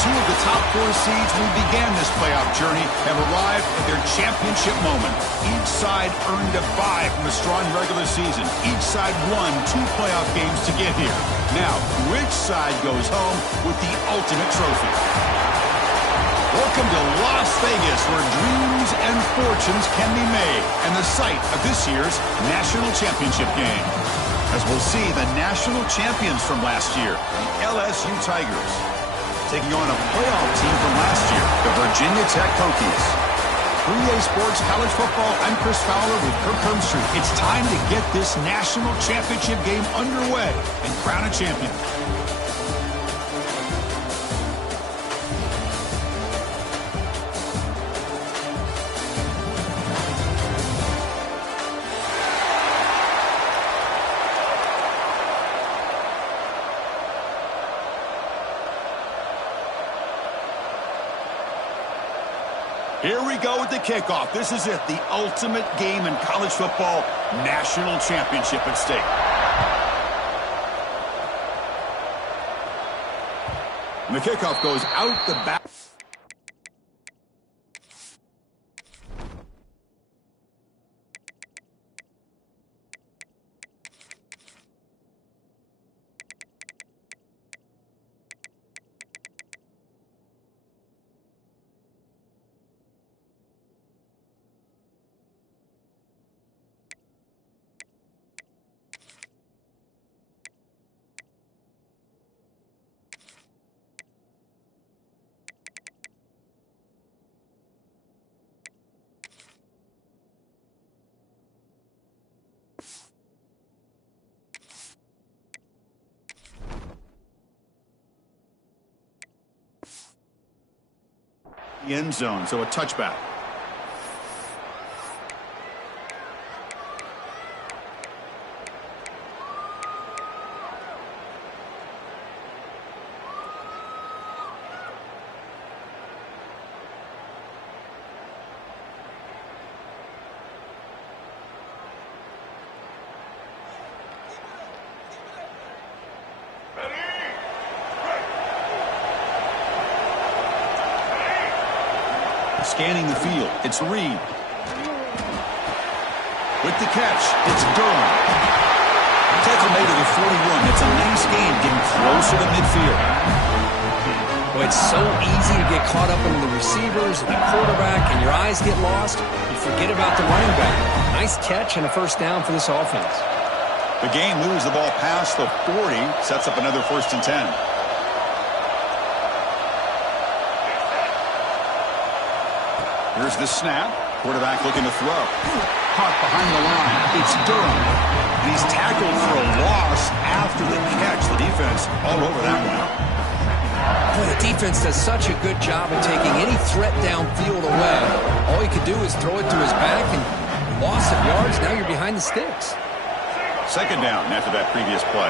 Two of the top 4 seeds who began this playoff journey have arrived at their championship moment. Each side earned a bye from a strong regular season. Each side won 2 playoff games to get here. Now, which side goes home with the ultimate trophy? Welcome to Las Vegas, where dreams and fortunes can be made, and the site of this year's national championship game. As we'll see, the national champions from last year, the LSU Tigers, taking on a playoff team from last year, the Virginia Tech Hokies. 3A Sports College Football, I'm Chris Fowler with Kirk Herbstreit. It's time to get this national championship game underway and crown a champion. Here we go with the kickoff. This is it, the ultimate game in college football, national championship at stake. And the kickoff goes out the back. End zone, so a touchback. Scanning the field, it's Reed. With the catch, it's Durham. Tackle made at the 41. It's a nice gain, getting closer to midfield. Well, it's so easy to get caught up in the receivers and the quarterback, and your eyes get lost. You forget about the running back. Nice catch and a first down for this offense. The game moves the ball past the 40, sets up another 1st and 10. Here's the snap. Quarterback looking to throw. Caught behind the line. It's Durham. And he's tackled for a loss after the catch. The defense all over that one. Boy, the defense does such a good job of taking any threat downfield away. All he could do is throw it to his back, and loss of yards, now you're behind the sticks. 2nd down after that previous play.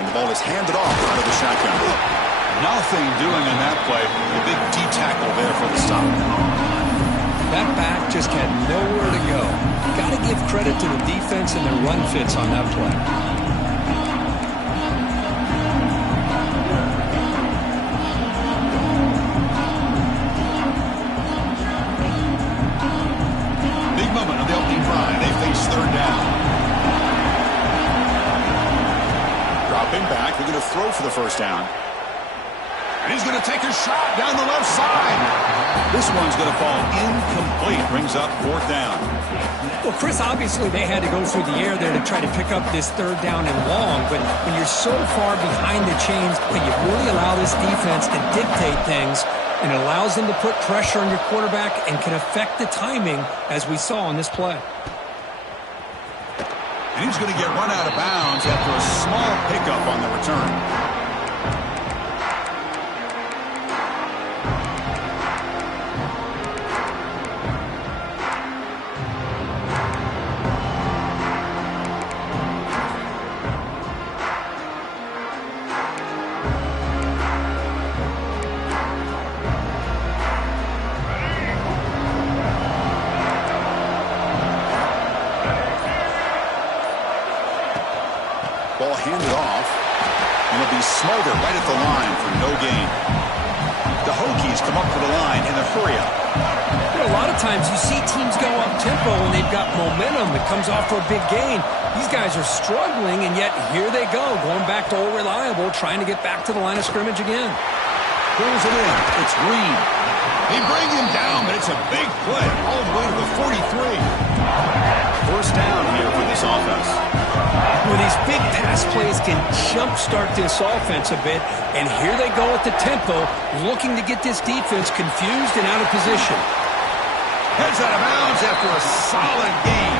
And the ball is handed off out of the shotgun. Nothing doing in that play. A big D-tackle there for the stop. That back just had nowhere to go. Got to give credit to the defense and their run fits on that play. Big moment of the opening drive. They face 3rd down. Dropping back. They're going to throw for the 1st down. And he's going to take a shot down the left side. This one's going to fall incomplete. Brings up 4th down. Well, Chris, obviously they had to go through the air there to try to pick up this 3rd down and long. But when you're so far behind the chains, you really allow this defense to dictate things. And it allows them to put pressure on your quarterback and can affect the timing, as we saw on this play. And he's going to get run out of bounds after a small pickup on the return. Ball handed off. And the be smothered right at the line for no gain. The Hokies come up to the line in a hurry-up. A lot of times you see teams go up-tempo when they've got momentum. It comes off for a big gain. These guys are struggling, and yet here they go, going back to old reliable, trying to get back to the line of scrimmage again. Pulls it in. It's Green. They bring him down, but it's a big play all the way to the 43. First down here for this offense. Well, these big pass plays can jumpstart this offense a bit, and here they go at the tempo, looking to get this defense confused and out of position. Heads out of bounds after a solid gain.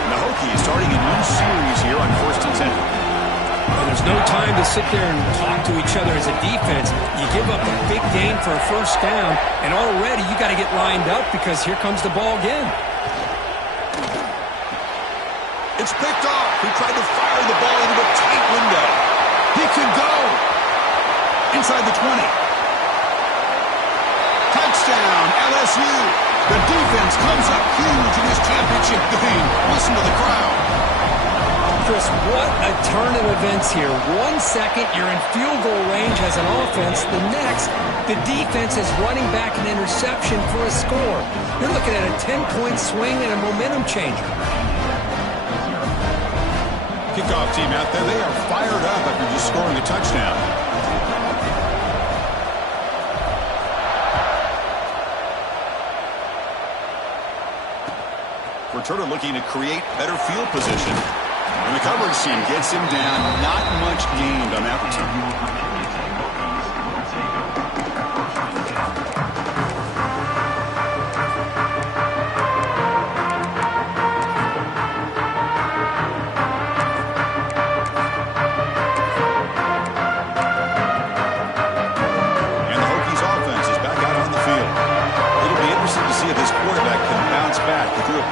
And the Hokies starting a new series here on 1st and 10. Well, there's no time to sit there and talk to each other as a defense. You give up a big gain for a first down, and already you got to get lined up because here comes the ball again. It's picked off. He tried to fire the ball into a tight window. He can go. Inside the 20. Touchdown, LSU. The defense comes up huge in this championship game. Listen to the crowd. Chris, what a turn of events here. 1 second, you're in field goal range as an offense. The next, the defense is running back an interception for a score. You're looking at a 10-point swing and a momentum changer. Kickoff team out there, they are fired up after just scoring a touchdown. Returner looking to create better field position. And the coverage team gets him down. Not much gained on that return.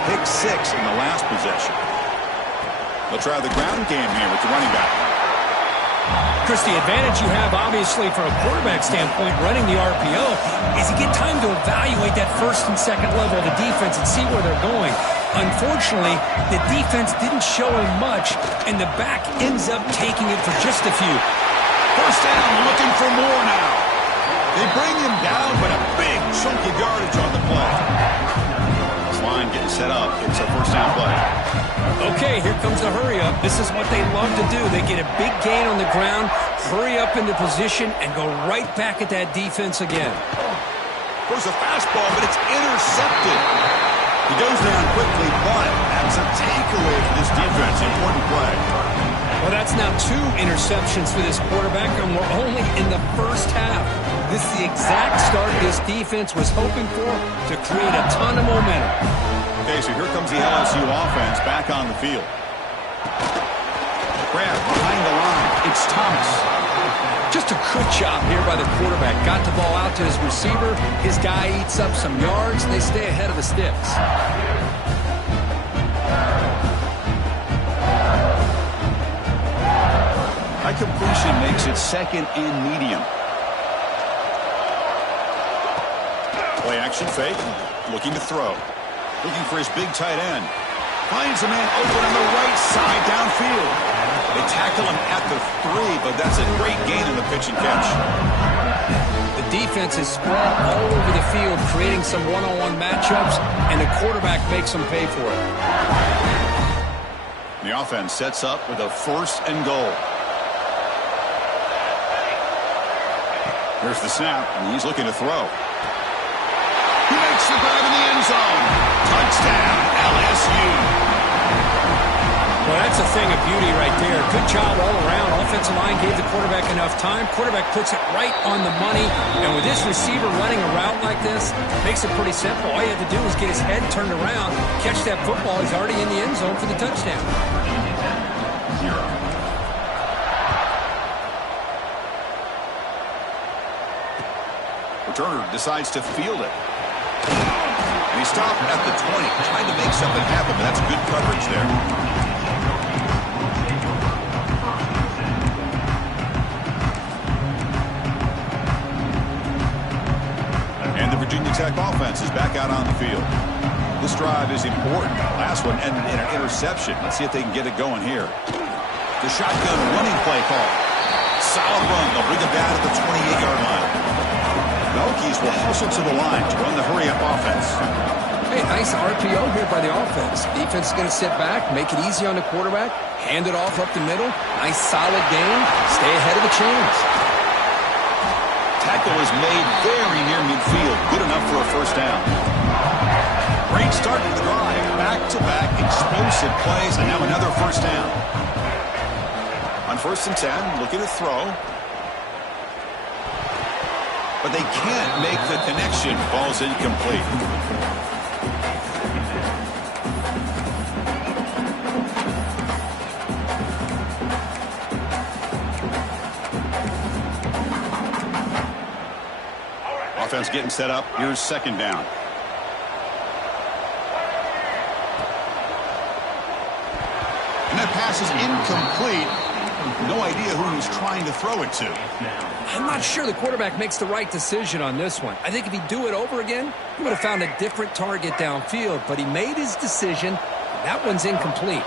Pick 6 in the last possession. They'll try the ground game here with the running back. Chris, the advantage you have, obviously, from a quarterback standpoint, running the RPO, is you get time to evaluate that first and second level of the defense and see where they're going. Unfortunately, the defense didn't show him much, and the back ends up taking it for just a few. First down, looking for more now. They bring him down, but a big chunk of yardage on the play. Line getting set up. It's a first down play. Okay, here comes the hurry up. This is what they love to do. They get a big gain on the ground, hurry up into position, and go right back at that defense again. There's a fastball, but it's intercepted. He goes down quickly, but that's a takeaway for this defense. Important play. Well, that's now 2 interceptions for this quarterback, and we're only in the first half. This is the exact start this defense was hoping for to create a ton of momentum. Okay, so here comes the LSU offense back on the field. Grab behind the line. It's Thomas. Just a good job here by the quarterback. Got the ball out to his receiver. His guy eats up some yards. They stay ahead of the sticks. High completion makes it second and medium. Play action fake. Looking to throw. Looking for his big tight end. Finds a man open on the right side downfield. They tackle him at the 3, but that's a great gain in the pitch and catch. The defense is spread all over the field, creating some one-on-one matchups, and the quarterback makes them pay for it. The offense sets up with a first and goal. Here's the snap, and he's looking to throw. He makes the grab in the end zone. Touchdown, LSU. Well, that's a thing of beauty right there. Good job all around. Offensive line gave the quarterback enough time. Quarterback puts it right on the money. And with this receiver running a route like this, makes it pretty simple. All you have to do is get his head turned around, catch that football. He's already in the end zone for the touchdown. Returner decides to field it. And he stopped at the 20, trying to make something happen, but that's good coverage there. And the Virginia Tech offense is back out on the field. This drive is important. Last one ended in an interception. Let's see if they can get it going here. The shotgun running play call. solid run. They'll bring it down at the 28-yard line. The Hokies will hustle to the line to run the hurry-up offense. Hey, nice RPO here by the offense. Defense is going to sit back, make it easy on the quarterback, hand it off up the middle. Nice solid gain. Stay ahead of the chains. Tackle is made very near midfield. Good enough for a first down. Great start to the drive. Back-to-back explosive plays, and now another first down. On 1st and 10, looking to throw. But they can't make the connection. Ball's incomplete. Offense getting set up. Here's 2nd down. And that pass is incomplete. No idea who he's trying to throw it to. I'm not sure the quarterback makes the right decision on this one. I think if he'd do it over again, he would have found a different target downfield, but he made his decision. That one's incomplete.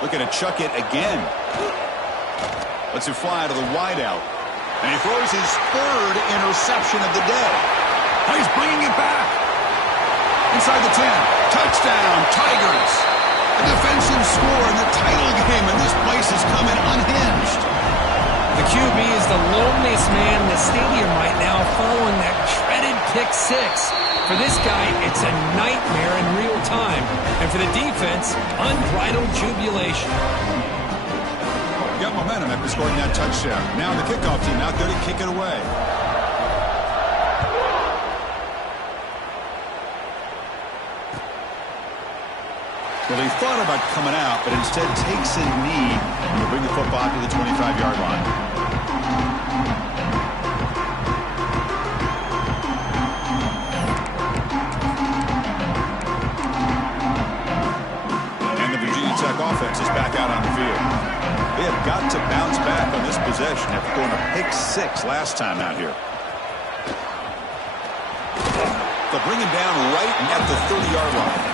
Looking to chuck it again. Lets it fly to the wideout. And he throws his 3rd interception of the day. Oh, he's bringing it back. Inside the 10. Touchdown, Tigers. A defensive score in the title game, and this place is coming unhinged. The QB is the loneliest man in the stadium right now following that dreaded pick 6. For this guy, it's a nightmare in real time. And for the defense, unbridled jubilation. Got momentum after scoring that touchdown. Now the kickoff team out there to kick it away. Well, he thought about coming out, but instead takes a knee to bring the football to the 25-yard line. And the Virginia Tech offense is back out on the field. They have got to bounce back on this possession after throwing a pick 6 last time out here. They'll bring him down right at the 30-yard line.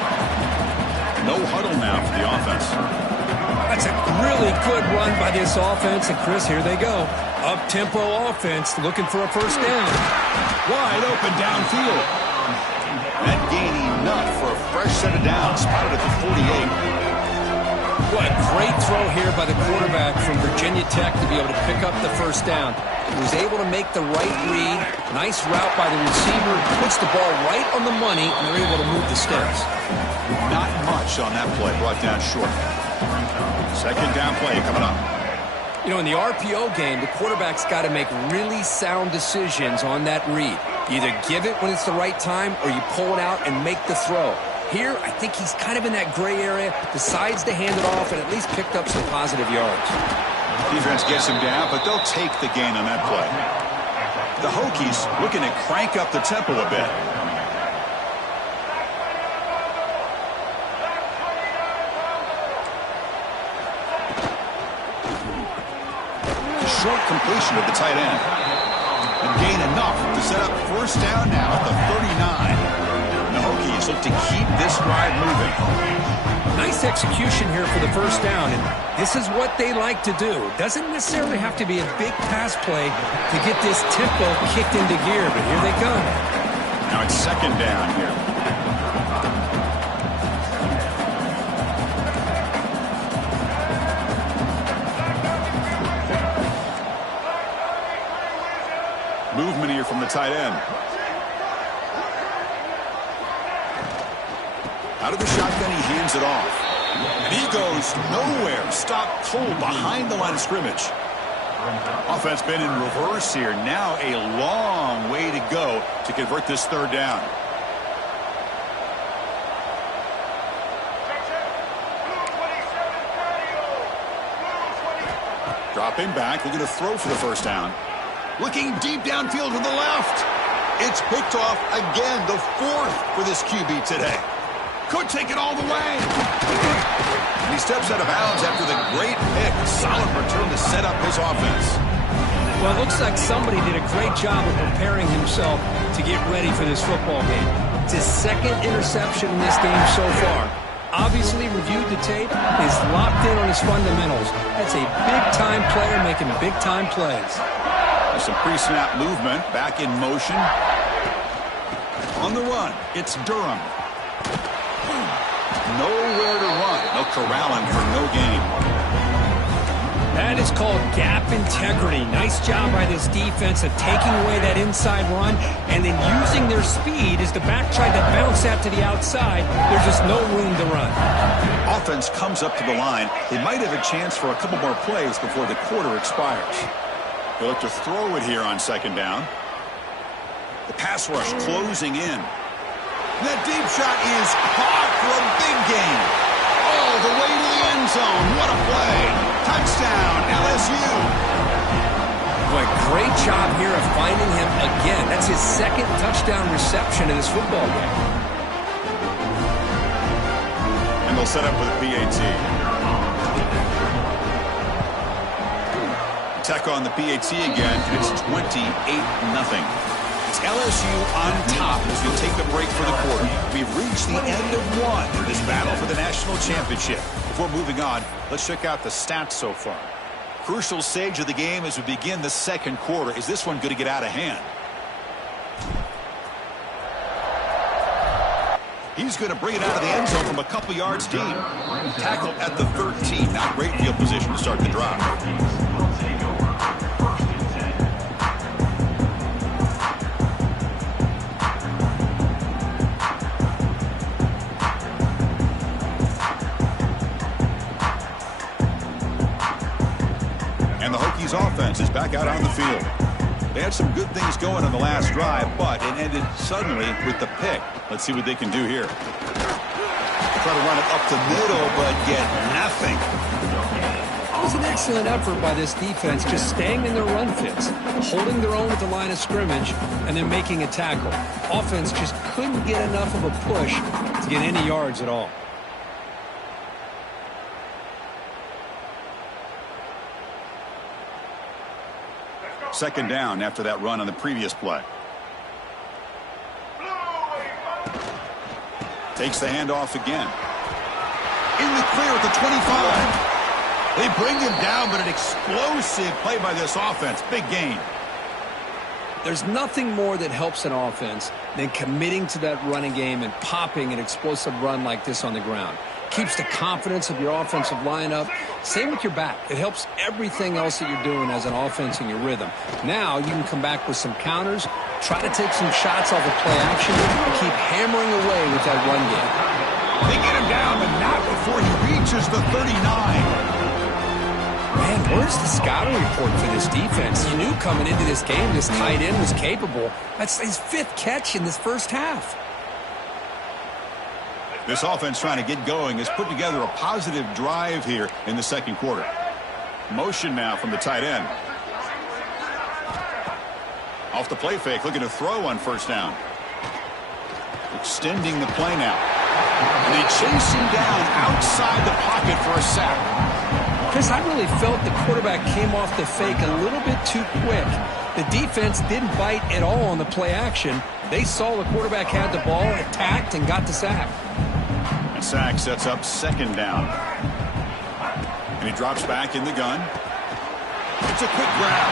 No huddle now for the offense. That's a really good run by this offense. And, Chris, here they go. Up-tempo offense looking for a first down. Wide open downfield. That gain enough for a fresh set of downs. Spotted at the 48. What a great throw here by the quarterback from Virginia Tech to be able to pick up the first down. He was able to make the right read. Nice route by the receiver. Puts the ball right on the money, and they're able to move the sticks. Not much on that play. Brought down short. 2nd down play coming up. You know, in the RPO game, the quarterback's got to make really sound decisions on that read. You either give it when it's the right time or you pull it out and make the throw. Here, I think he's kind of in that gray area, decides to hand it off, and at least picked up some positive yards. Defense gets him down, but they'll take the gain on that play. The Hokies looking to crank up the tempo a bit. Short completion of the tight end. And gain enough to set up first down now at the 39. The Hokies look to keep this drive moving. Nice execution here for the first down, and this is what they like to do. Doesn't necessarily have to be a big pass play to get this tempo kicked into gear, but here they go. Now it's 2nd down here. Movement here from the tight end. Out of the shotgun, he hands it off. And he goes nowhere. Stopped cold behind the line of scrimmage. Offense been in reverse here. Now a long way to go to convert this 3rd down. Dropping back, looking to throw for the first down. Looking deep downfield to the left. It's picked off again, the 4th for this QB today. Could take it all the way. And he steps out of bounds after the great pick. Solid return to set up his offense. Well, it looks like somebody did a great job of preparing himself to get ready for this football game. It's his 2nd interception in this game so far. obviously reviewed the tape, is locked in on his fundamentals. That's a big-time player making big-time plays. There's some pre-snap movement, back in motion. On the run, it's Durham. Nowhere to run. No corralling for no gain. That is called gap integrity. Nice job by this defense of taking away that inside run and then using their speed as the back tried to bounce that to the outside. There's just no room to run. Offense comes up to the line. They might have a chance for a couple more plays before the quarter expires. They'll look to throw it here on second down. The pass rush closing in. That deep shot is caught for a big gain. All the way to the end zone. What a play. Touchdown, LSU. Boy, great job here of finding him again. That's his second touchdown reception in this football game. And they'll set up with a PAT. Tech on the PAT again, and it's 28-0. It's LSU on top as we take a break for the quarter. We've reached the end of one in this battle for the national championship. Before moving on, let's check out the stats so far. Crucial stage of the game as we begin the second quarter. Is this one going to get out of hand? He's going to bring it out of the end zone from a couple yards deep. Tackled at the 13. Not great field position to start the drive. And the Hokies offense is back out on the field. They had some good things going on the last drive, but it ended suddenly with the pick. Let's see what they can do here. Try to run it up the middle, but get nothing. It was an excellent effort by this defense, just staying in their run fits, holding their own at the line of scrimmage, and then making a tackle. Offense just couldn't get enough of a push to get any yards at all. Second down after that run on the previous play. Takes the handoff again. In the clear at the 25. They bring him down, but an explosive play by this offense. Big gain. There's nothing more that helps an offense than committing to that running game and popping an explosive run like this on the ground. Keeps the confidence of your offensive line up. Same with your back. It helps everything else that you're doing as an offense in your rhythm. Now you can come back with some counters, try to take some shots off of play action, and keep hammering away with that run game. They get him down, but not before he reaches the 39. Man, where's the scouting report for this defense? You knew coming into this game this tight end was capable. That's his fifth catch in this first half. This offense trying to get going has put together a positive drive here in the second quarter. Motion now from the tight end. Off the play fake, looking to throw on first down. Extending the play now. And they chase him down outside the pocket for a sack. Chris, I really felt the quarterback came off the fake a little bit too quick. The defense didn't bite at all on the play action. They saw the quarterback had the ball, attacked, and got the sack. And sack sets up second down. And he drops back in the gun. It's a quick grab.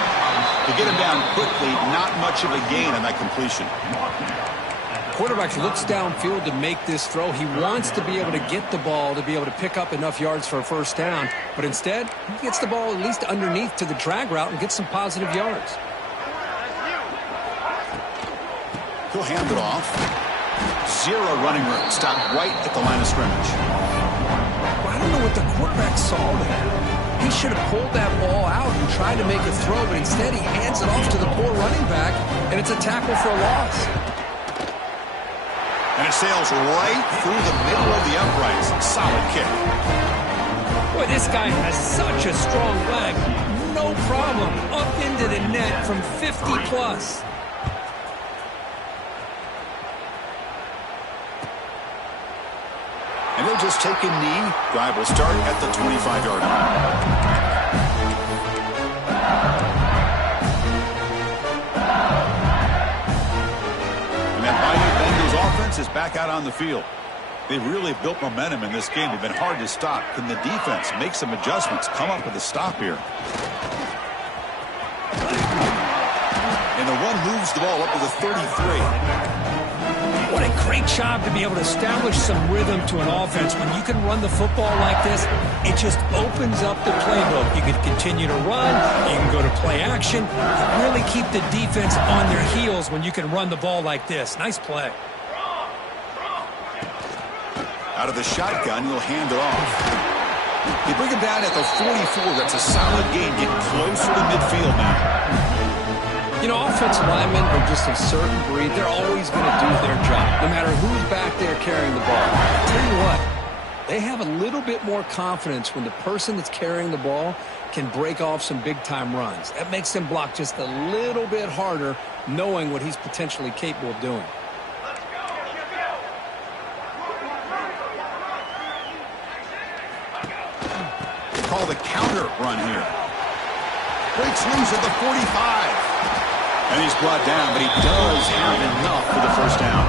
To get him down quickly, not much of a gain on that completion. Quarterback looks downfield to make this throw. He wants to be able to get the ball to be able to pick up enough yards for a first down. But instead, he gets the ball at least underneath to the drag route and gets some positive yards. He'll hand it off. Zero running room. Stop right at the line of scrimmage. Well, I don't know what the quarterback saw there. He should have pulled that ball out and tried to make a throw, but instead he hands it off to the poor running back, and it's a tackle for a loss. And it sails right through the middle of the uprights. Solid kick. Boy, this guy has such a strong leg. No problem. Up into the net from 50 plus. And they'll just take a knee. Drive will start at the 25-yard line. And that Bayou Bengals offense is back out on the field. They've really built momentum in this game. They've been hard to stop. Can the defense make some adjustments, come up with a stop here? And the one moves the ball up to the 33. What a great job to be able to establish some rhythm to an offense. When you can run the football like this, it just opens up the playbook. You can continue to run. You can go to play action. You really keep the defense on their heels when you can run the ball like this. Nice play. Out of the shotgun, he'll hand it off. They bring him down at the 44. That's a solid gain. Get closer to midfield now. You know, offensive linemen are just a certain breed. They're always going to do their job, no matter who's back there carrying the ball. I'll tell you what, they have a little bit more confidence when the person that's carrying the ball can break off some big-time runs. That makes them block just a little bit harder, knowing what he's potentially capable of doing. They call the counter run here. Breaks loose at the 45. And he's brought down, but he does have enough for the first down.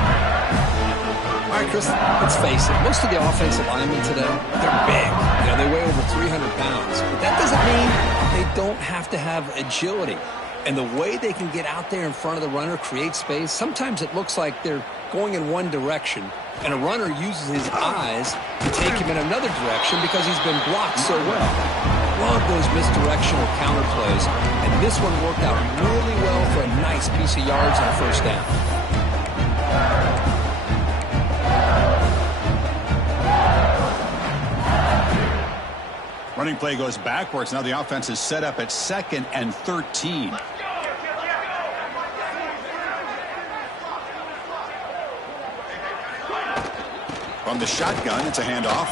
All right, Chris, let's face it. Most of the offensive linemen today, they're big. You know, they weigh over 300 pounds. But that doesn't mean they don't have to have agility. And the way they can get out there in front of the runner, create space, sometimes it looks like they're going in one direction, and a runner uses his eyes to take him in another direction because he's been blocked so well. Love those misdirectional counter plays, and this one worked out really well for a nice piece of yards on a first down. Running play goes backwards. Now the offense is set up at 2nd and 13. From the shotgun, it's a handoff.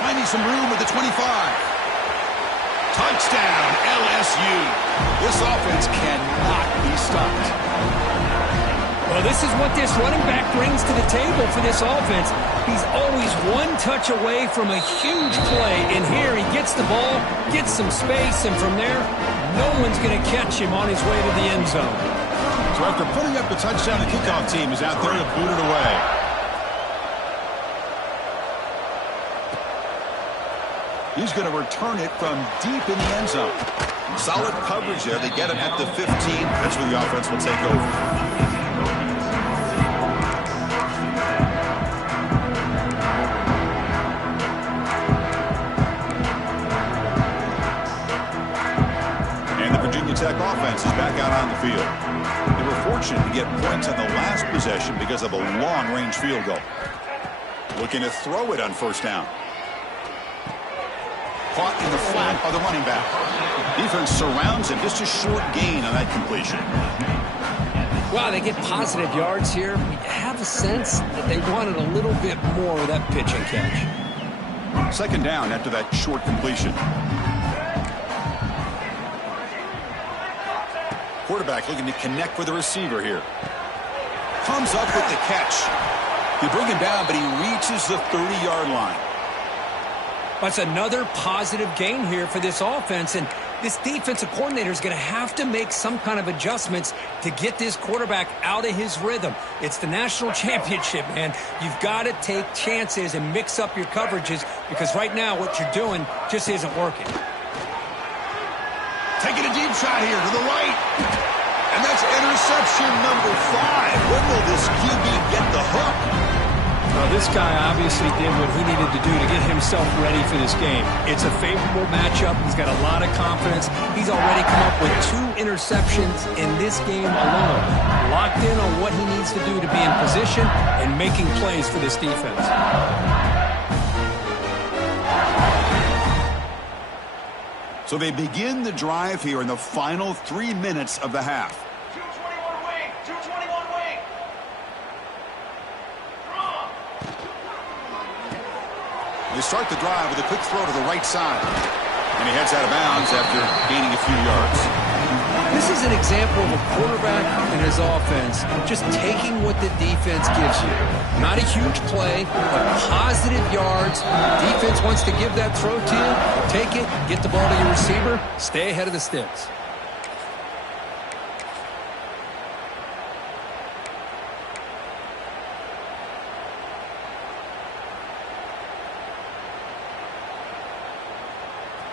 Finding some room at the 25. Touchdown, LSU. This offense cannot be stopped. Well, this is what this running back brings to the table for this offense. He's always one touch away from a huge play. And here he gets the ball, gets some space, and from there, no one's going to catch him on his way to the end zone. So after putting up the touchdown, the kickoff team is out there to boot it away. He's going to return it from deep in the end zone. Solid coverage there. They get him at the 15. That's where the offense will take over. And the Virginia Tech offense is back out on the field. They were fortunate to get points on the last possession because of a long-range field goal. Looking to throw it on first down. Caught in the flat by the running back. Defense surrounds him. Just a short gain on that completion. Wow, they get positive yards here. You have a sense that they wanted a little bit more of that pitch and catch. Second down after that short completion. Quarterback looking to connect with the receiver here. Comes up with the catch. You bring him down, but he reaches the 30-yard line. That's another positive gain here for this offense, and this defensive coordinator is going to have to make some kind of adjustments to get this quarterback out of his rhythm. It's the national championship, man. You've got to take chances and mix up your coverages because right now what you're doing just isn't working. Taking a deep shot here to the right. And that's interception number 5. When will this QB get the hook? Well, this guy obviously did what he needed to do to get himself ready for this game. It's a favorable matchup. He's got a lot of confidence. He's already come up with 2 interceptions in this game alone. Locked in on what he needs to do to be in position and making plays for this defense. So they begin the drive here in the final 3 minutes of the half. They start the drive with a quick throw to the right side. And he heads out of bounds after gaining a few yards. This is an example of a quarterback and his offense just taking what the defense gives you. Not a huge play, but positive yards. Defense wants to give that throw to you. Take it, get the ball to your receiver, stay ahead of the sticks.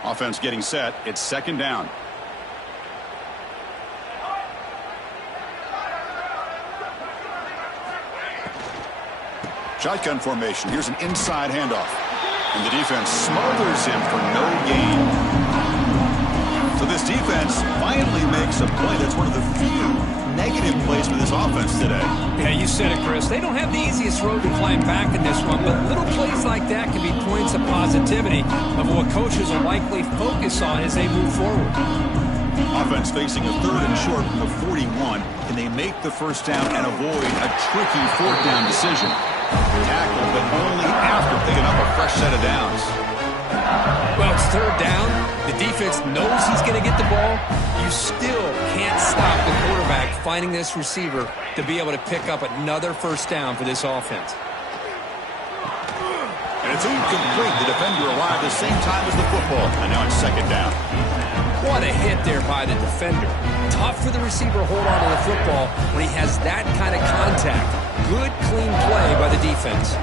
Offense getting set. It's second down. Shotgun formation. Here's an inside handoff. And the defense smothers him for no gain. So this defense finally makes a play. That's one of the few negative plays for this offense today. Yeah, you said it, Chris. They don't have the easiest road to climb back in this one, but little plays like that can be points of positivity of what coaches will likely focus on as they move forward. Offense facing a third and short from the 41. Can they make the first down and avoid a tricky fourth down decision? Tackle, but only after picking up a fresh set of downs. Well, it's third down. The defense knows he's going to get the ball. You still can't stop the quarterback finding this receiver to be able to pick up another first down for this offense. And it's incomplete. The defender arrived at the same time as the football. And now it's second down. What a hit there by the defender. Tough for the receiver to hold on to the football when he has that kind of contact. Good, clean play by the defense.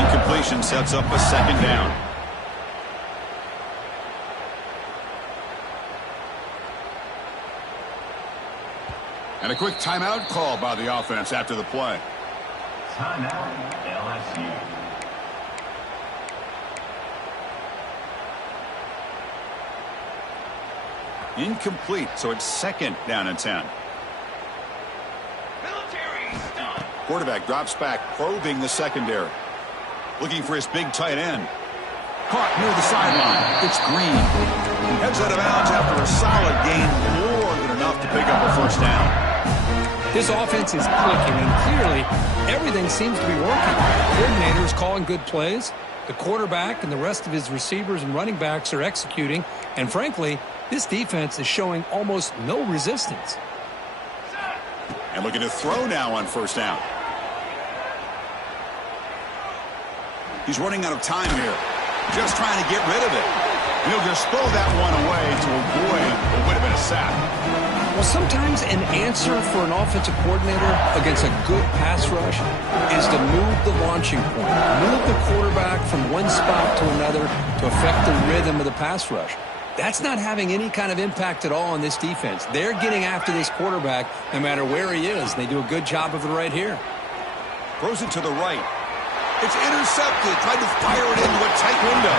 Incompletion sets up a second down. And a quick timeout call by the offense after the play. Timeout, LSU. Incomplete, so it's second down and 10. Quarterback drops back, probing the secondary. Looking for his big tight end. Caught near the sideline. It's Green. He heads out of bounds after a solid gain, more than enough to pick up a first down. This offense is clicking, and clearly everything seems to be working. The coordinator is calling good plays. The quarterback and the rest of his receivers and running backs are executing. And frankly, this defense is showing almost no resistance. And looking to throw now on first down. He's running out of time here. Just trying to get rid of it. He'll just throw that one away to avoid what would have been a sack. Well, sometimes an answer for an offensive coordinator against a good pass rush is to move the launching point. Move the quarterback from one spot to another to affect the rhythm of the pass rush. That's not having any kind of impact at all on this defense. They're getting after this quarterback no matter where he is. They do a good job of it right here. Throws it to the right. It's intercepted. Tried to fire it into a tight window.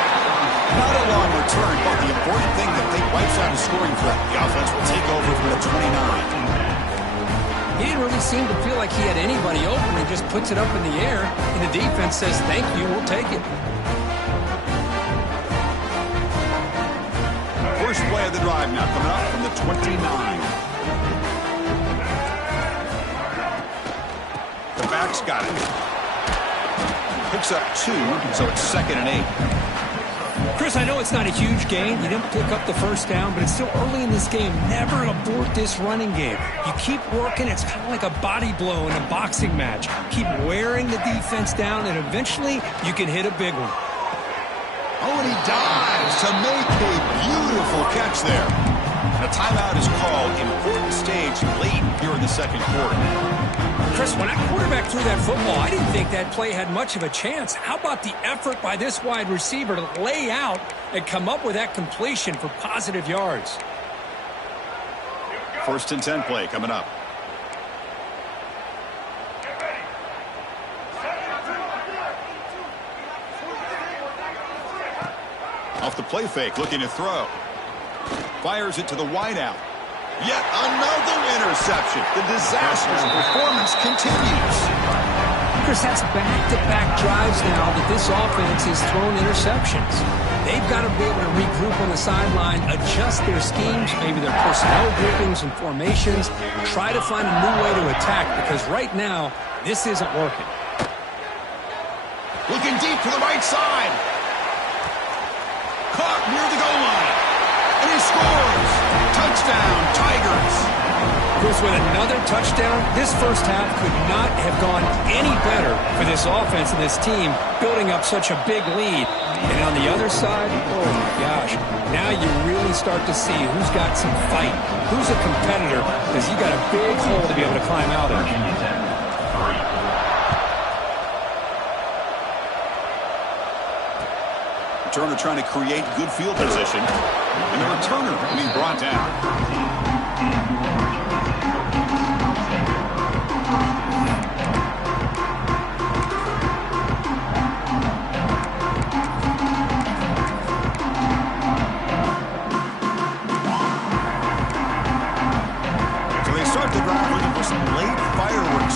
Not a long return, but the important thing that they wipes out a scoring threat. The offense will take over from the 29. He didn't really seem to feel like he had anybody open. He just puts it up in the air, and the defense says, thank you, we'll take it. First play of the drive now coming up from the 29. The back's got it. Picks up 2, so it's second and 8. Chris, I know it's not a huge gain. You didn't pick up the first down, but it's still early in this game. Never abort this running game. You keep working. It's kind of like a body blow in a boxing match. Keep wearing the defense down, and eventually you can hit a big one. Oh, and he dives to make a beautiful catch there. And a timeout is called. Important stage late here in the second quarter. Chris, when that quarterback threw that football, I didn't think that play had much of a chance. How about the effort by this wide receiver to lay out and come up with that completion for positive yards? First and 10 play coming up. Off the play fake, looking to throw. Fires it to the wideout. Yet another interception. The disastrous performance continues. Chris, that's back-to-back drives now that this offense has thrown interceptions. They've got to be able to regroup on the sideline, adjust their schemes, maybe their personnel groupings and formations, try to find a new way to attack, because right now, this isn't working. Looking deep to the right side. Caught near the goal line. And he scores. Touchdown, Tigers. Chris, with another touchdown, this first half could not have gone any better for this offense and this team, building up such a big lead. And on the other side, oh my gosh, now you really start to see who's got some fight, who's a competitor, because you got a big hole to be able to climb out of. returner trying to create good field position. And the returner being brought down.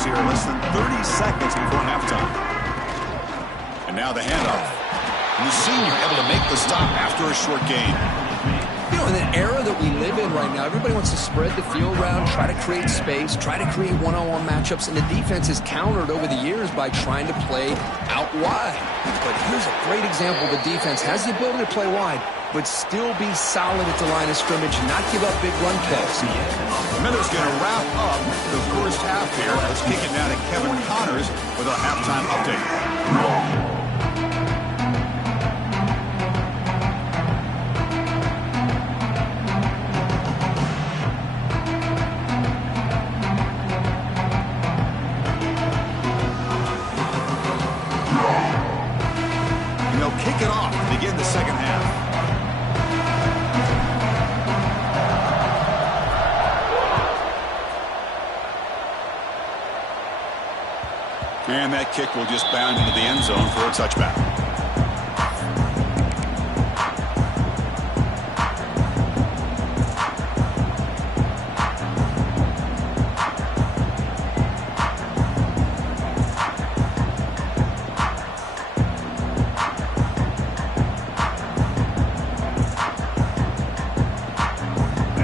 Here, less than 30 seconds before halftime. And now the handoff. And the senior able to make the stop after a short gain. You know, in the era that we live in right now, everybody wants to spread the field around, try to create space, try to create one-on-one matchups, and the defense has countered over the years by trying to play out wide. But here's a great example. The defense has the ability to play wide, but still be solid at the line of scrimmage and not give up big run plays. Miller's going to wrap up the first half here. Let's kick it now to Kevin Connors with a halftime update. And they'll kick it off to begin the second half. And that kick will just bound into the end zone for a touchback.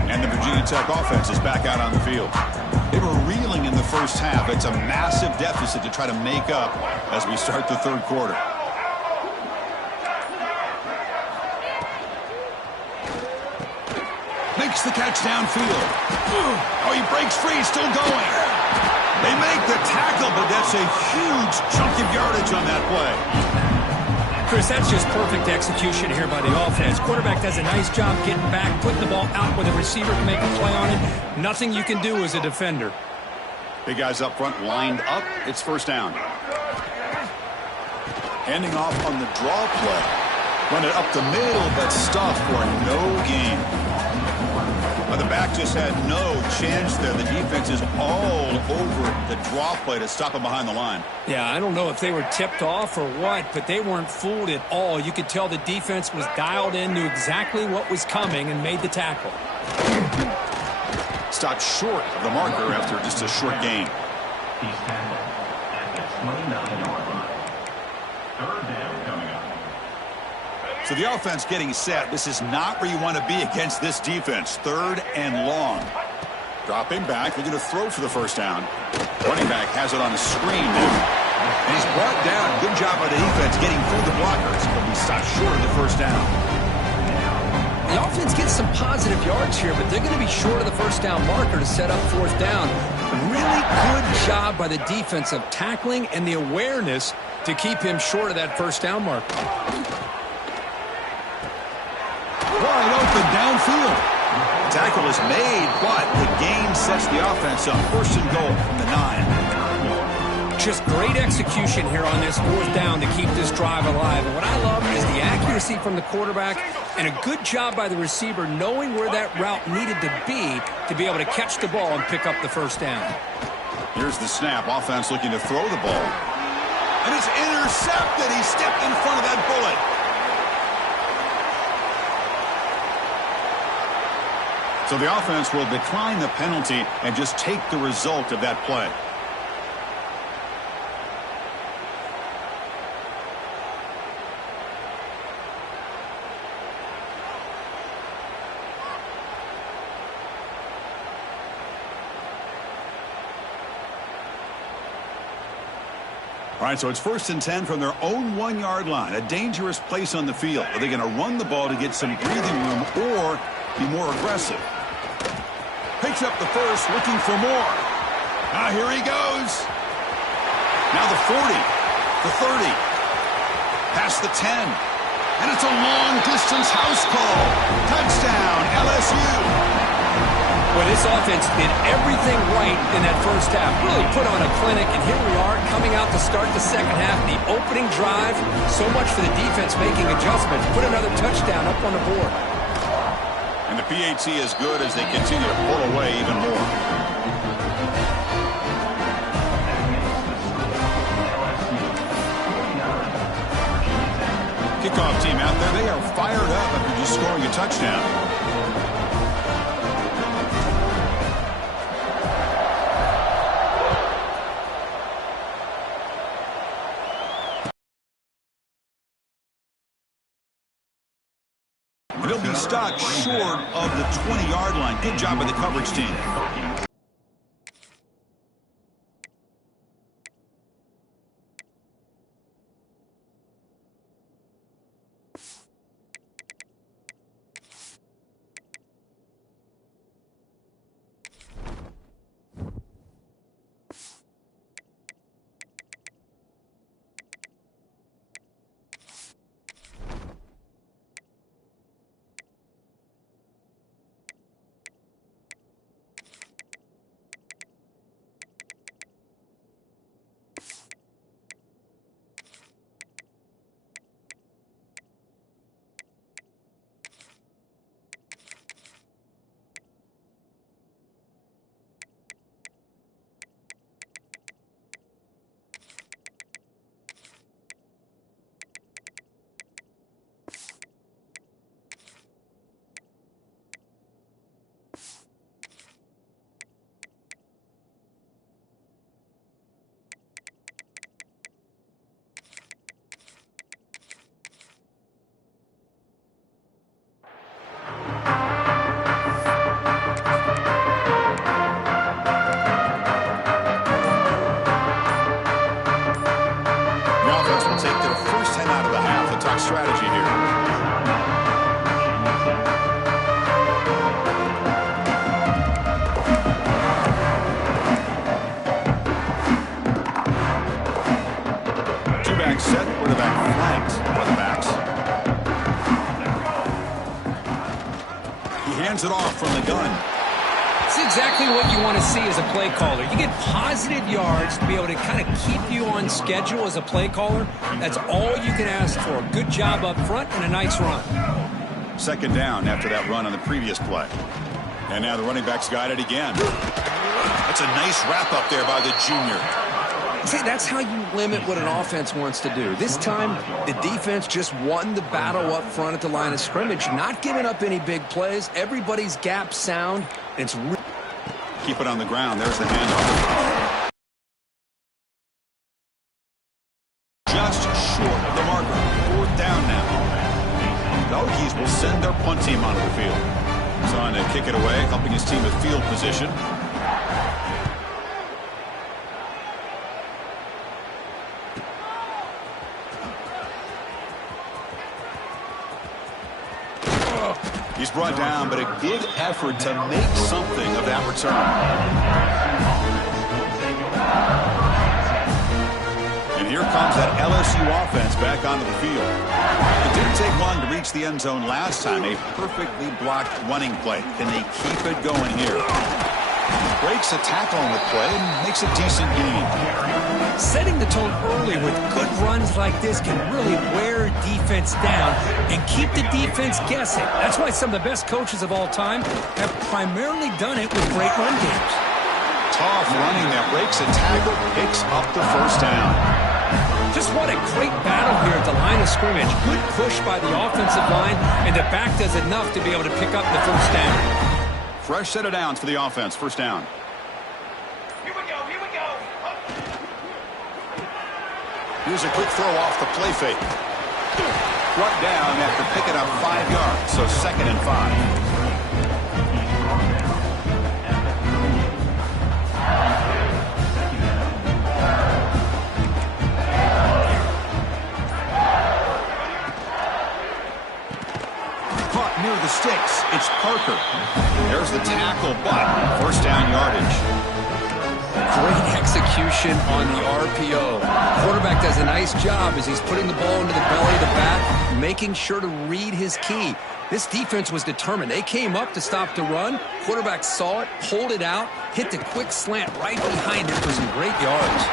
And the Virginia Tech offense is back out on the field. They were reeling in the first half. It's a massive deficit to try to make up as we start the third quarter. Makes the catch downfield. Oh, he breaks free, still going. They make the tackle, but that's a huge chunk of yardage on that play. Chris, that's just perfect execution here by the offense. Quarterback does a nice job getting back, putting the ball out where the receiver can make a play on it. Nothing you can do as a defender. Big guys up front lined up. It's first down. Handing off on the draw play. Run it up the middle, but stuffed for no gain. Well, the back just had no chance there. The defense is all over the draw play to stop him behind the line. Yeah, I don't know if they were tipped off or what, but they weren't fooled at all. You could tell the defense was dialed in, knew exactly what was coming, and made the tackle. Stopped short of the marker after just a short gain. He's tackled at the 29-yard line. Third down coming up. So the offense getting set. This is not where you want to be against this defense. Third and long. Dropping back, looking to throw for the first down. Running back has it on a screen now. And he's brought down. Good job by the defense getting through the blockers, but we stopped short of the first down. The offense gets some positive yards here, but they're going to be short of the first down marker to set up fourth down. Really good job by the defense of tackling and the awareness to keep him short of that first down marker. Wide open downfield. Tackle is made, but the gain sets the offense up. First and goal from the 9. Just great execution here on this fourth down to keep this drive alive. And what I love is the accuracy from the quarterback and a good job by the receiver knowing where that route needed to be able to catch the ball and pick up the first down. Here's the snap. Offense looking to throw the ball. And it's intercepted. He stepped in front of that bullet. So the offense will decline the penalty and just take the result of that play. All right, so it's first and 10 from their own 1-yard line. A dangerous place on the field. Are they going to run the ball to get some breathing room or be more aggressive? Picks up the first, looking for more. Here he goes. Now the 40, the 30, past the 10. And it's a long-distance house call. Touchdown, LSU. Well, this offense did everything right in that first half. Really put on a clinic, and here we are coming out to start the second half. The opening drive, so much for the defense making adjustments. Put another touchdown up on the board. And the PAT is good as they continue to pull away even more. Kickoff team out there, they are fired up after just scoring a touchdown. He'll be stopped short of the 20-yard line. Good job by the coverage team. Strategy here. Two-back set, quarterback flanked by the backs. He hands it off from the gun. It's exactly what you want to see as a play caller. You get positive yards to be able to kind of keep you on schedule as a play caller. That's all you can ask for. Good job up front and a nice run. Second down after that run on the previous play. And now the running back's got it again. That's a nice wrap up there by the junior. See, that's how you limit what an offense wants to do. This time, the defense just won the battle up front at the line of scrimmage, not giving up any big plays. Everybody's gap sound. It's keep it on the ground. There's the handoff. Just short of the marker. Fourth down now. The Hokies will send their punt team onto the field. He's on to kick it away, helping his team with field position. He's brought down, but a good effort to make something of that return. And here comes that LSU offense back onto the field. It didn't take long to reach the end zone last time. A perfectly blocked running play. Can they keep it going here? Breaks a tackle on the play and makes a decent gain. Setting the tone early with good runs like this can really wear defense down and keep the defense guessing. That's why some of the best coaches of all time have primarily done it with great run games. Tough running that breaks a tackle, picks up the first down. Just what a great battle here at the line of scrimmage. Good push by the offensive line, and the back does enough to be able to pick up the first down. Fresh set of downs for the offense. First down. Here we go. Here's a quick throw off the play fake. Brought down after picking up 5 yards, so 2nd and 5. Near the sticks, it's Parker. There's the tackle, but first down yardage. Great execution on the RPO. Quarterback does a nice job as he's putting the ball into the belly of the bat, making sure to read his key. This defense was determined. They came up to stop the run. Quarterback saw it, pulled it out, hit the quick slant right behind it for some great yards.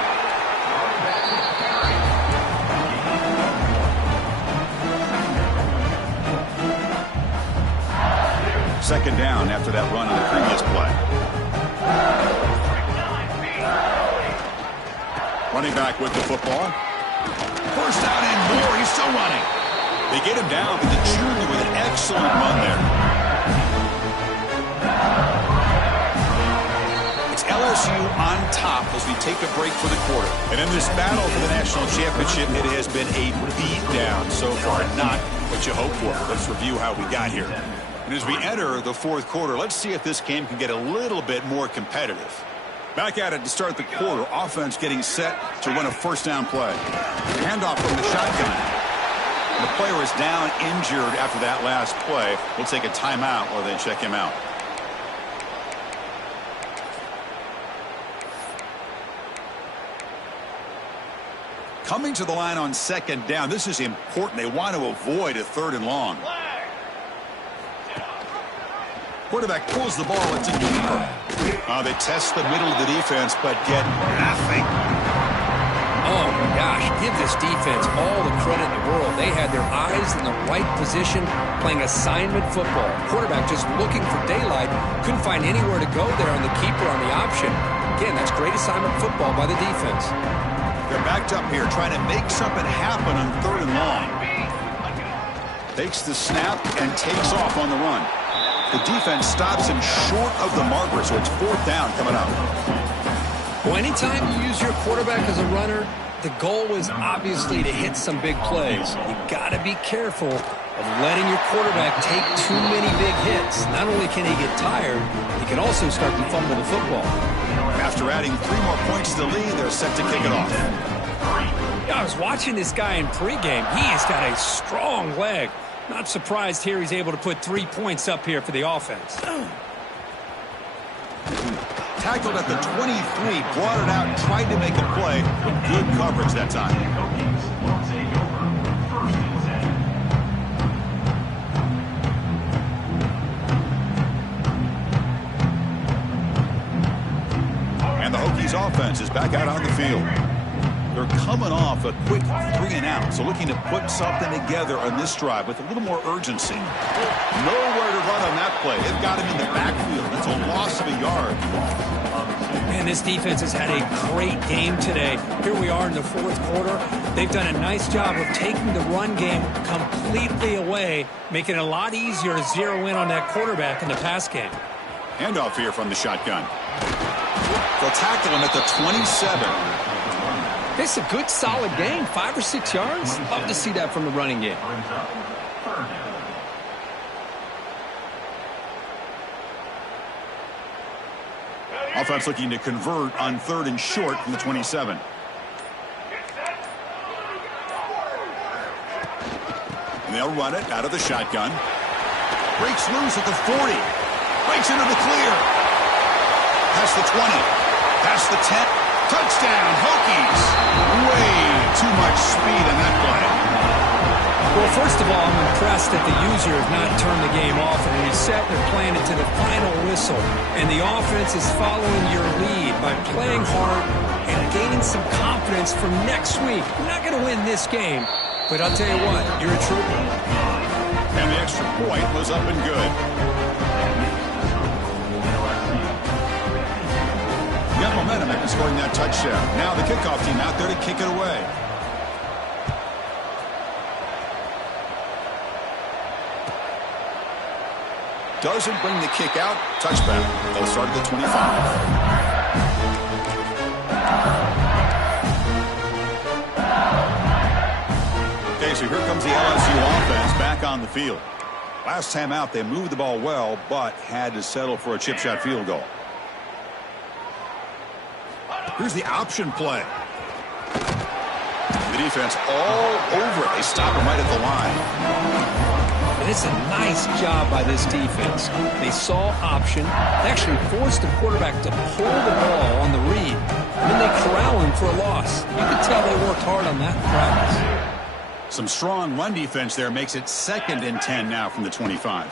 second down after that run on the previous play. Running back with the football. First down and more. He's still running. They get him down, but the junior with an excellent run there. It's LSU on top as we take a break for the quarter. And in this battle for the national championship, it has been a beatdown so far. Not what you hope for. Let's review how we got here. And as we enter the fourth quarter, let's see if this game can get a little bit more competitive. Back at it to start the quarter. Offense getting set to run a first down play. Handoff from the shotgun. The player is down injured after that last play. We'll take a timeout while they check him out. Coming to the line on second down. This is important. They want to avoid a third and long. Quarterback pulls the ball. It's in deeper. They test the middle of the defense, but get nothing. Oh, my gosh. Give this defense all the credit in the world. They had their eyes in the right position playing assignment football. Quarterback just looking for daylight. Couldn't find anywhere to go there on the keeper on the option. Again, that's great assignment football by the defense. They're backed up here trying to make something happen on third and long. Takes the snap and takes off on the run. The defense stops him short of the marker, so it's fourth down coming up. Well, anytime you use your quarterback as a runner, the goal is obviously to hit some big plays. You got to be careful of letting your quarterback take too many big hits. Not only can he get tired, he can also start to fumble the football. After adding 3 more points to the lead, they're set to kick it off. Yeah, I was watching this guy in pregame. He has got a strong leg. Not surprised here he's able to put 3 points up here for the offense. Tackled at the 23, brought it out, tried to make a play, but good coverage that time. And the Hokies offense is back out on the field. They're coming off a quick 3 and out, so looking to put something together on this drive with a little more urgency. Nowhere to run on that play. They've got him in the backfield. It's a loss of a yard. Man, this defense has had a great game today. Here we are in the fourth quarter. They've done a nice job of taking the run game completely away, making it a lot easier to zero in on that quarterback in the pass game. Handoff here from the shotgun. They'll tackle him at the 27. It's a good, solid game. 5 or 6 yards. Love to see that from the running game. Offense looking to convert on third and short from the 27. And they'll run it out of the shotgun. Breaks loose at the 40. Breaks into the clear. Past the 20. Past the 10. Touchdown, Hokies. Way too much speed in that play. Well, first of all, I'm impressed that the user has not turned the game off and reset. They're playing it to the final whistle. And the offense is following your lead by playing hard and gaining some confidence for next week. You're not going to win this game, but I'll tell you what, you're a trooper. And the extra point was up and good. Got momentum after scoring that touchdown. Now the kickoff team out there to kick it away. Doesn't bring the kick out. Touchback. They'll start at the 25. Okay, so here comes the LSU offense back on the field. Last time out, they moved the ball well, but had to settle for a chip shot field goal. Here's the option play. The defense all over it. They stop him right at the line. And it's a nice job by this defense. They saw option. They actually forced the quarterback to pull the ball on the read. And then they corral him for a loss. You can tell they worked hard on that in practice. Some strong run defense there makes it 2nd and 10 now from the 25.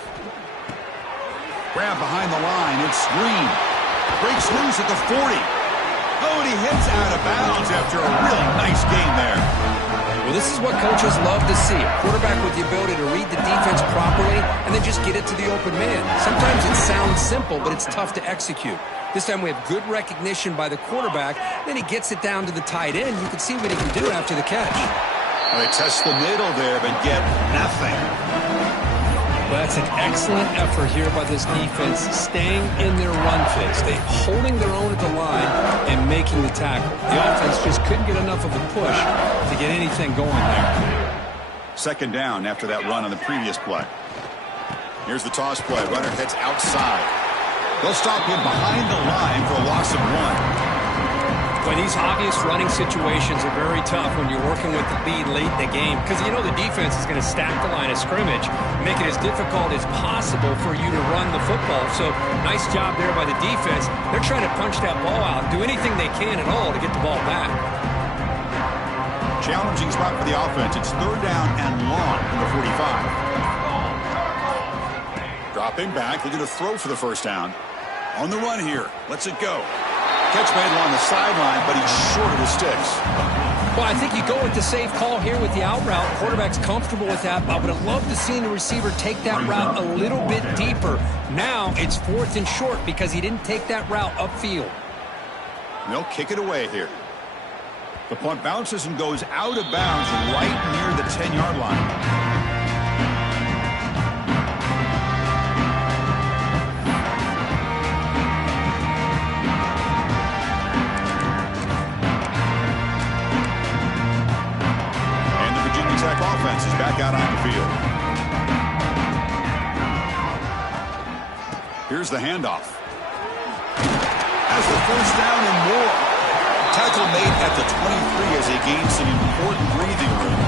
Grab behind the line. It's Green. Breaks loose at the 40. Oh, and he hits out of bounds after a really nice game there. Well, this is what coaches love to see. A quarterback with the ability to read the defense properly and then just get it to the open man. Sometimes it sounds simple, but it's tough to execute. This time we have good recognition by the quarterback. Then he gets it down to the tight end. You can see what he can do after the catch. Well, they test the middle there, but get nothing. Well, that's an excellent effort here by this defense, staying in their run phase. They're holding their own at the line and making the tackle. The offense just couldn't get enough of a push to get anything going there. Second down after that run on the previous play. Here's the toss play. Runner heads outside. They'll stop him behind the line for a loss of 1. But these obvious running situations are very tough when you're working with the lead late in the game because you know the defense is going to stack the line of scrimmage, make it as difficult as possible for you to run the football. So nice job there by the defense. They're trying to punch that ball out, do anything they can at all to get the ball back. Challenging spot for the offense. It's third down and long from the 45. Dropping back, they're going to throw for the first down. On the run here, lets it go. Catch made along the sideline, but he's short of the sticks. Well, I think you go with the safe call here with the out route. Quarterback's comfortable with that, but I would have loved to see the receiver take that route a little bit deeper. Now it's 4th and short because he didn't take that route upfield. And they'll kick it away here. The punt bounces and goes out of bounds right near the 10-yard line. Offense is back out on the field. Here's the handoff. Has the first down and more. Tackle made at the 23 as he gains some important breathing room.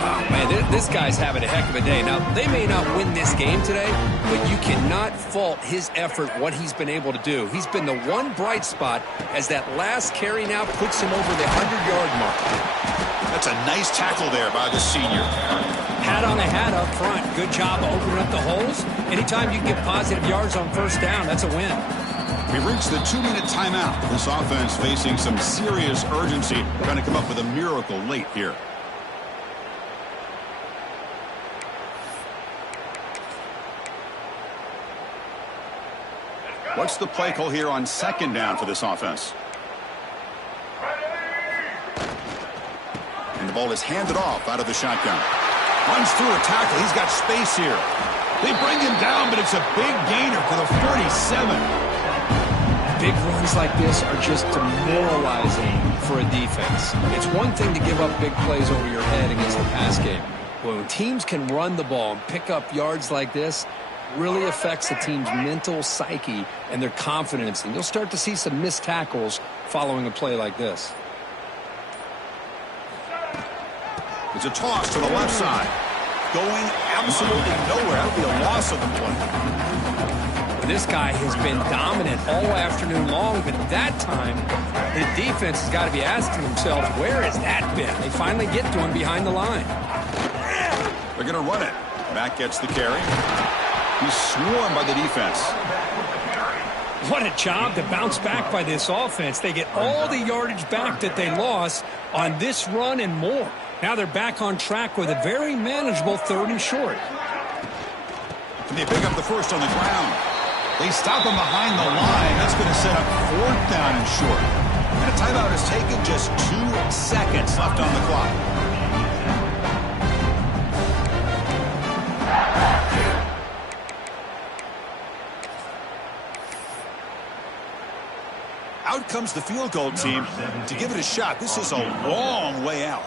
Oh, man, this guy's having a heck of a day. Now, they may not win this game today, but you cannot fault his effort, what he's been able to do. He's been the one bright spot as that last carry now puts him over the 100-yard mark. That's a nice tackle there by the senior. Hat on a hat up front. Good job of opening up the holes. Anytime you can get positive yards on first down, that's a win. We've reached the 2-minute timeout. This offense facing some serious urgency. Trying to come up with a miracle late here. What's the play call here on second down for this offense? And the ball is handed off out of the shotgun. Runs through a tackle. He's got space here. They bring him down, but it's a big gainer for the 47. Big runs like this are just demoralizing for a defense. It's one thing to give up big plays over your head against the pass game. But when teams can run the ball and pick up yards like this, really affects the team's mental psyche and their confidence. And you'll start to see some missed tackles following a play like this. It's a toss to the left side. Going absolutely nowhere. That would be a loss of the play. This guy has been dominant all afternoon long, but that time, the defense has got to be asking themselves, where has that been? They finally get to him behind the line. They're going to run it. Mack gets the carry. He's swarmed by the defense. What a job to bounce back by this offense. They get all the yardage back that they lost on this run and more. Now they're back on track with a very manageable 3rd and short. And they pick up the first on the ground. They stop him behind the line. That's going to set up 4th down and short. And a timeout is taken. Just 2 seconds left on the clock. Out comes the field goal team to give it a shot. This is a long way out.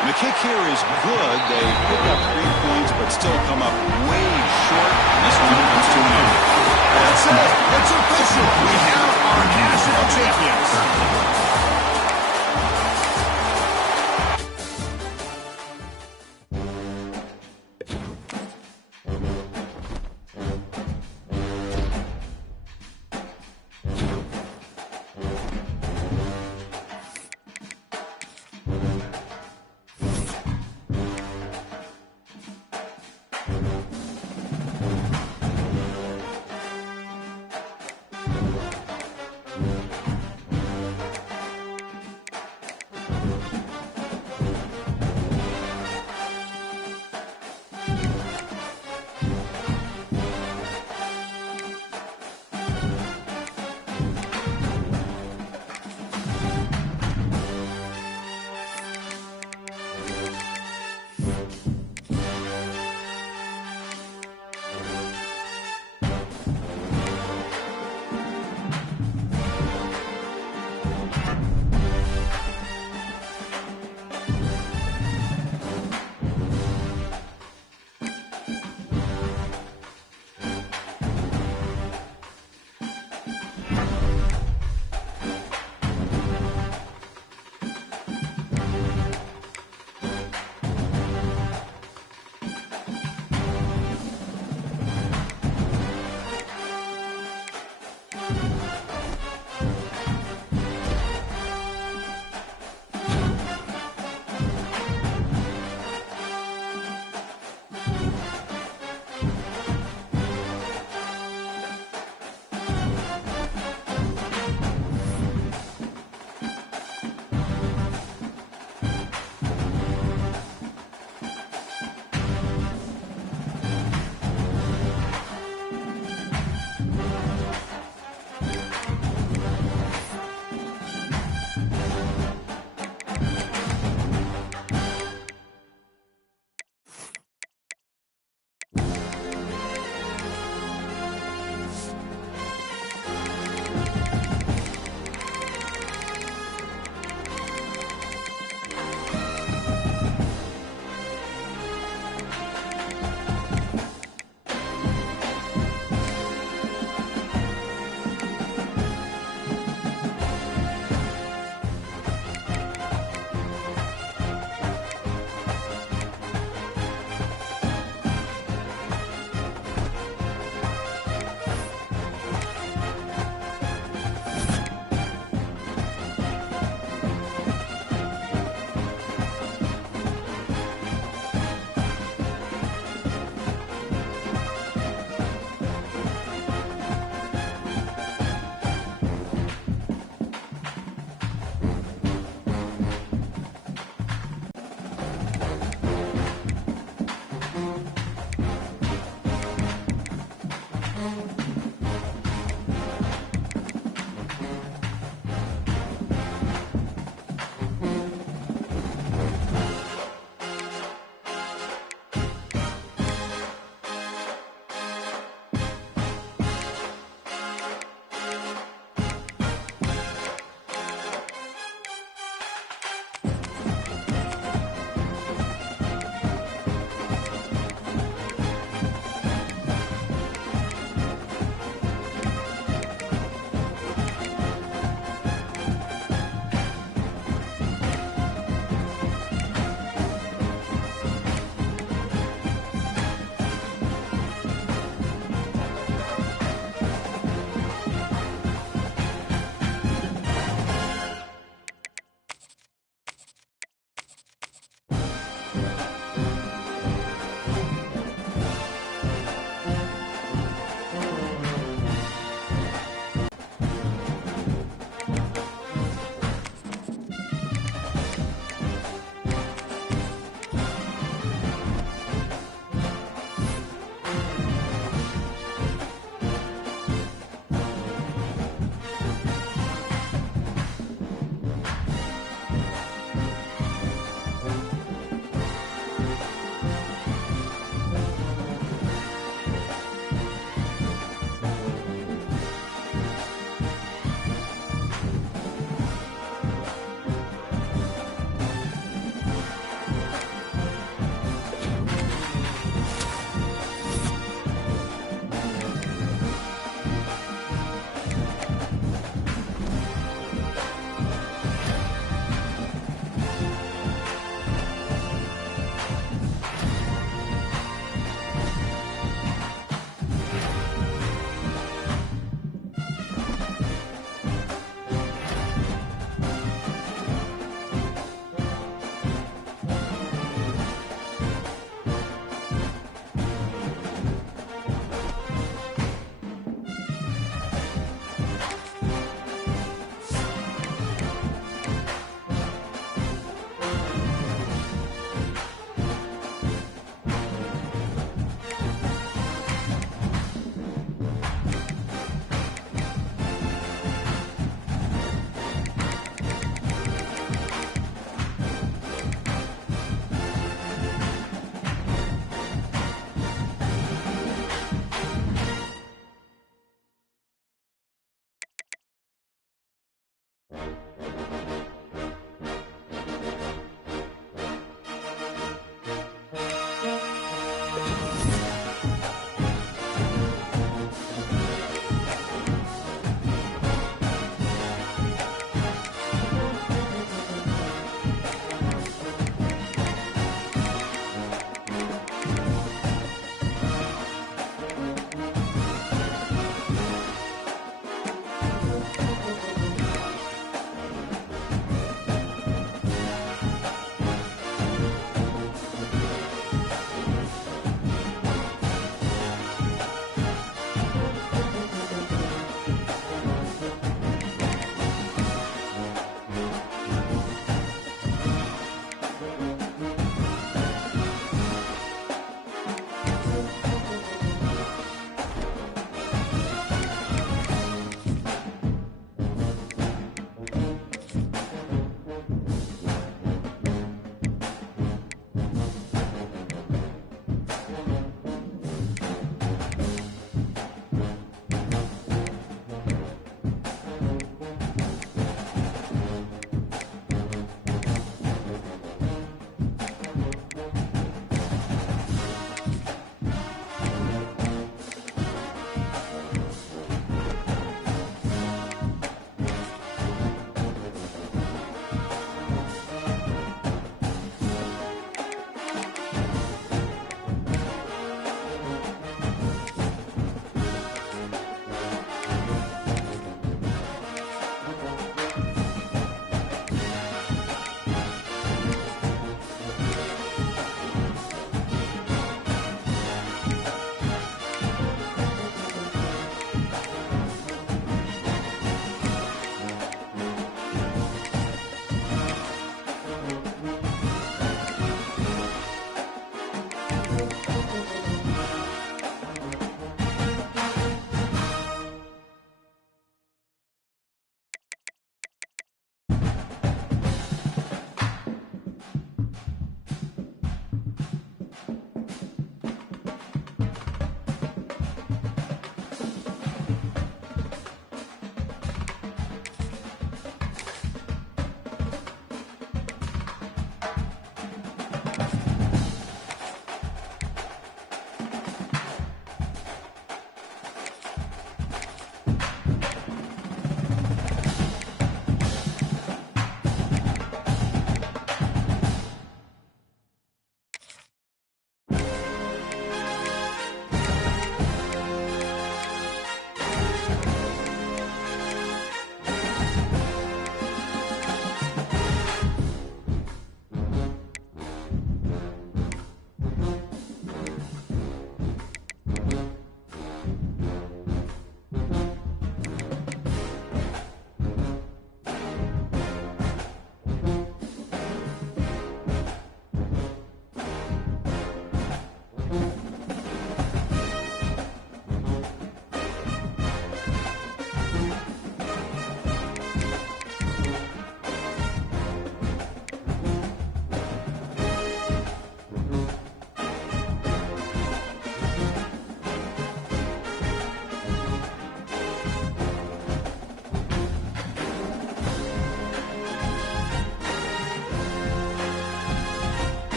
And the kick here is good. They pick up 3 points, but still come up way short. This one comes to an end. That's it. It's official. We have our national champions.